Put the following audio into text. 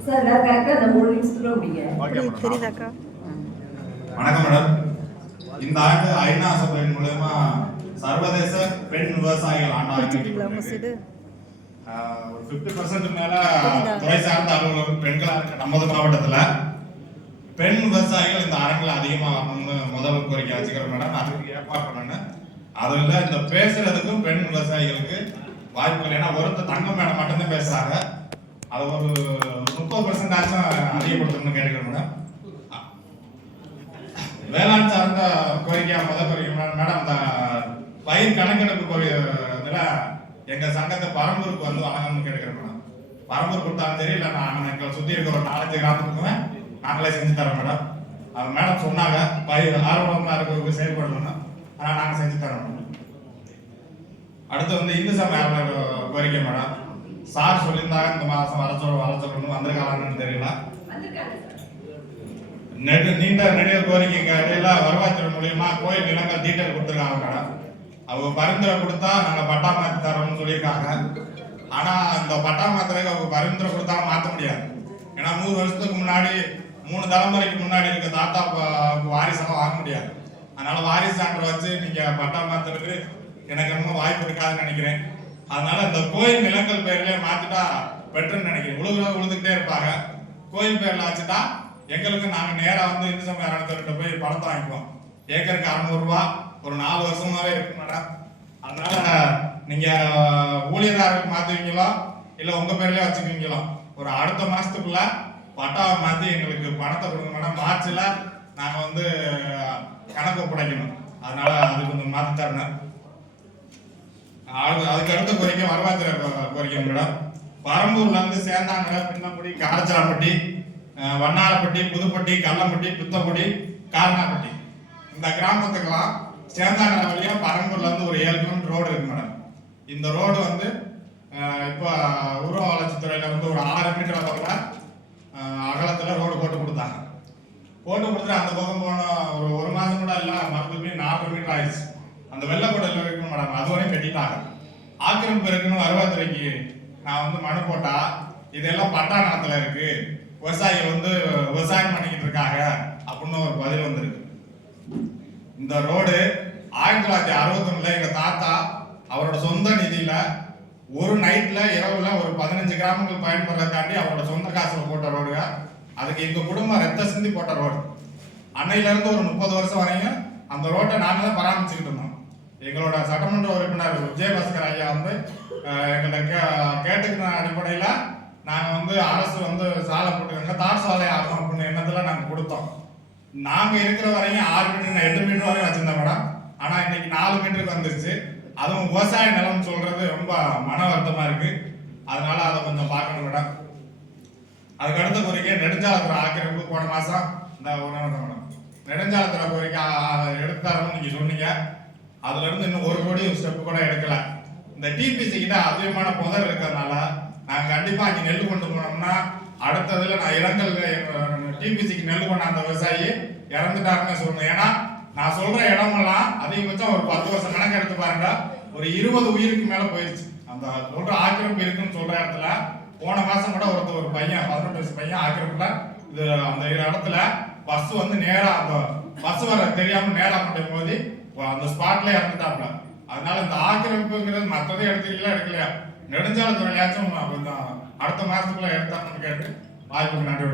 வணக்கம் மேடம். இந்த ஆண்டு ஐநா சபையின் மூலமா சர்வதேச பெண் விவசாயிகள் ஆண்டாக ஒரு 50% மேல துறை சார்ந்த அலுவலர்கள் பெண்களா இருக்க நமது மாவட்டத்துல பெண் விவசாயிகள் இந்த அரங்கில் அதிகமா வரணும்னு முதல் கோரிக்கை வச்சுக்கிறோம் மேடம். அதுக்கு ஏற்பாடு பண்ணணும். அதுல இந்த பேசுறதுக்கும் பெண் விவசாயிகளுக்கு வாய்ப்புகள், ஏன்னா ஒருத்தர் தங்கம் மேடம் மட்டும்தான் பேசுறாங்க. அது ஒரு 30% அதிகப்படுத்தணும்னு கேட்கிறேன் மேடம். வேளாண் சார்ந்த கோரிக்கையா முதல் கோரிக்கை மேடம், இந்த பயிர் கணக்கெடுப்பு இதுல எங்க சங்கத்தை பரம்பூருக்கு வந்து வணங்கணும்னு கேட்கிறேன் மேடம். பரம்பூர் கொடுத்தாலும் சரி, இல்லை நான் எங்களை சுத்தி இருக்க ஒரு 4-5 கிராமத்துக்குமே நாங்களே செஞ்சு தரோம் மேடம். அது மேடம் சொன்னாங்க பயிர் ஆர்வமா இருக்க செயல்படணும்னு, ஆனால் நாங்கள் செஞ்சு தரோம் மேடம். அடுத்து வந்து இந்து சமய கோரிக்கை மேடம். சார் சொல்லியிருந்தாங்க இந்த மாதம் வர சொல்லணும், வந்திருக்காங்கன்னு தெரியல. நீண்ட நெடிய கோரிக்கைக்கு இடையில வருவாய்த்துறை மூலியமா கோயில் நிலங்கள் டீட்டெயில் கொடுத்துருக்காங்க மேடம். அவங்க பரிந்துரை கொடுத்தா நாங்கள் பட்டா மாற்றி தரோம்னு சொல்லியிருக்காங்க. ஆனால் இந்த பட்டா மாத்திரைக்கு அவங்க பரிந்துரை கொடுத்தாலும் மாற்ற முடியாது. ஏன்னா 100 வருஷத்துக்கு முன்னாடி 3 தலைமுறைக்கு முன்னாடி இருக்க தாத்தா வாரிசெல்லாம் வாங்க முடியாது. அதனால வாரிசு சான்று வச்சு நீங்க பட்டா மாத்துறதுக்கு எனக்கு ரொம்ப வாய்ப்பு இருக்காதுன்னு நினைக்கிறேன். அதனால இந்த கோயில் நிலங்கள் பேர்லயே மாத்திட்டா பெட்டர்ன்னு நினைக்கிறேன். உழுதுகிட்டே இருப்பாங்க. கோயில் பேர்ல வச்சுட்டா எங்களுக்கு நாங்க நேரா வந்து இந்து சமய அறநிலையத்துறையிட்ட போய் பணத்தை வாங்கிக்குவோம். ஏக்கருக்கு 600 ரூபாய், ஒரு 4 வருஷமாவே இருக்கு மேடம். அதனால நீங்க ஊழியராருக்கு மாத்துவீங்களோ இல்ல உங்க பேர்லயே வச்சுக்குவீங்களோ, ஒரு அடுத்த மாசத்துக்குள்ள பட்டாவை மாத்தி எங்களுக்கு பணத்தை கொடுங்க மேடம். மார்ச்ல நாங்க வந்து கணக்கு ஒப்படைக்கணும். அதனால அது கொஞ்சம் மாத்தி தரணும். அதுக்கு அடுத்த கோரிக்கை வருவாய்த்துறை கோரிக்கை மேடம். பரம்பூர்ல இருந்து சேந்தாங்கரை, பின்னப்பட்டி, காரச்சலாப்பட்டி, வண்ணாரப்பட்டி, புதுப்பட்டி, கல்லம்பட்டி, புத்தப்பட்டி, காரணாப்பட்டி இந்த கிராமத்துக்கெல்லாம் சேந்தாங்கரை வழியா பரம்பூர்ல இருந்து ஒரு 7 கிலோமீட்டர் ரோடு இருக்கு மேடம். இந்த ரோடு வந்து இப்போ ஊரக வளர்ச்சித்துறையில வந்து ஒரு 6 மீட்டர் பக்கம் அகலத்துல ரோடு போட்டு கொடுத்தாங்க. போட்டு கொடுத்துட்டு அந்த பக்கம் போன ஒரு மாசம் கூட இல்ல, மறுபடியும் 4 மீட்டர் ஆயிடுச்சு. அந்த வெள்ளக்கோட்டையில் இருக்கணும் மேடம், அது வரையும் கட்டிட்டாங்க. ஆக்கிரமிப்பு இருக்குன்னு வருவாய்த்துறைக்கு நான் வந்து மனு போட்டா இதெல்லாம் பட்டா நிலத்துல இருக்கு, விவசாயிகள் வந்து விவசாயம் பண்ணிக்கிட்டு இருக்காங்க அப்படின்னு ஒரு பதில் வந்திருக்கு. இந்த ரோடு 1961 எங்க தாத்தா அவரோட சொந்த நிதியில ஒரு நைட்ல இரவுல ஒரு 15 கிராமங்கள் பயன்படுறதுக்காண்டி அவரோட சொந்த காசுல போட்ட ரோடுங்க. அதுக்கு எங்க குடும்பம் ரத்த சிந்தி போட்ட ரோடு. அன்னையில இருந்து ஒரு 30 வருஷம் வரையும் அந்த ரோட்டை நாங்க தான் பராமரிச்சுக்கிட்டு இருந்தோம். எங்களோட சட்டமன்ற உறுப்பினர் விஜயபாஸ்கர் ஐயா வந்து எங்களுக்கு கேட்டுக்கிற அடிப்படையில நாங்க வந்து அரசு வந்து சாலை போட்டுக்கோங்க, தார் சாலை ஆகும் அப்படின்னு எண்ணத்துல நாங்க கொடுத்தோம். நாங்க இருக்கிற வரையும் 6 மீட்டர் 8 மீட்டர் வரையும் வச்சிருந்தோம் மேடம். ஆனா இன்னைக்கு 4 மீட்டருக்கு வந்துருச்சு. அதுவும் விவசாய நிலம் சொல்றது ரொம்ப மன வருத்தமா இருக்கு. அதனால அதை கொஞ்சம் பார்க்கணும் மேடம். அதுக்கு அடுத்த கோரிக்கை நெடுஞ்சாலத்துறை ஆக்கிரமிப்பு. போன மாசம் இந்த மேடம் நெடுஞ்சாலத்துறை கோரிக்கை எடுத்தாரன்னு நீங்க சொன்னீங்க. அதுல இருந்து இன்னும் 1 கோடி ஸ்டெப் கூட எடுக்கல. இந்த டிபிசி கிட்ட அதிகமான புதர் இருக்கிறதுனால நாங்க கண்டிப்பா அங்க நெல் கொண்டு போனோம்னா அடுத்ததுல நான் இரங்கல் டிபிசிக்கு நெல் கொண்ட அந்த விவசாயி இறந்துட்டாருன்னு சொல்றேன். ஏன்னா நான் சொல்ற இடமெல்லாம் அதிகபட்சம் ஒரு 10 வருஷம் கணக்கு எடுத்து பாருங்க, ஒரு 20 உயிருக்கு மேல போயிருச்சு. அந்த சொல்ற ஆக்கிரமிப்பு இருக்குன்னு சொல்ற இடத்துல போன மாசம் கூட ஒரு பையன் 18 வயசு பையன் ஆக்கிரமிப்புல இது அந்த இடத்துல பஸ் வந்து நேரா அந்த பஸ் வர தெரியாம நேரா மட்டும் போது அந்த ஸ்பாட்ல இறந்துட்டாப்ல. அதனால இந்த ஆக்கிரமிப்புங்கிறது மற்றதே எடுத்துக்கலாம் எடுக்கலையா, நெடுஞ்சாலத்துறையாச்சும் கொஞ்சம் அடுத்த மாசத்துக்குள்ள எடுத்தாங்கன்னு கேட்டு வாய்ப்புக்கு நன்றி.